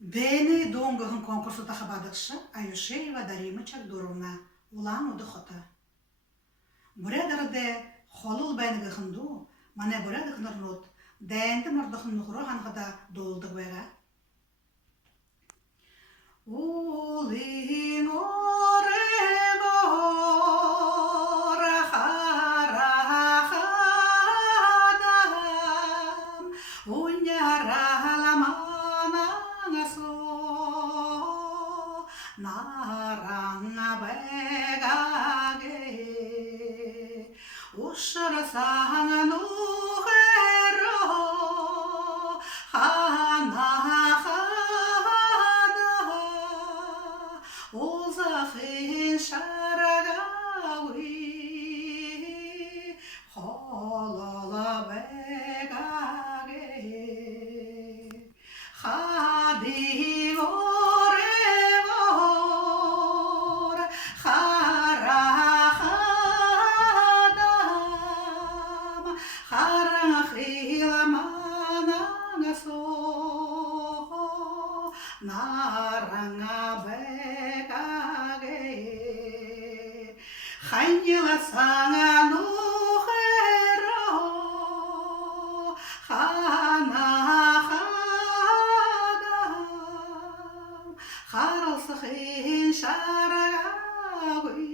Бeni донгығын конкурсу тахабадықшы Аюшеева Дарима Чагдуровна улан удықыты. Бұрадырды холыл бәнігіхінду, мане бұрадықнырнут, дәнді мұрдықын нұқыру ханғыда долдық бәға. Улин оребор харахадам, уняраламанаңасо, нараңа бәгаге, ушырсаңа нұғеро, Озахин шарагауи холола бегаге хади оревор харахадам харахиламанангасо нарanga Ханьяла сanga нухеро, ханахадам, харалсахин шарагауи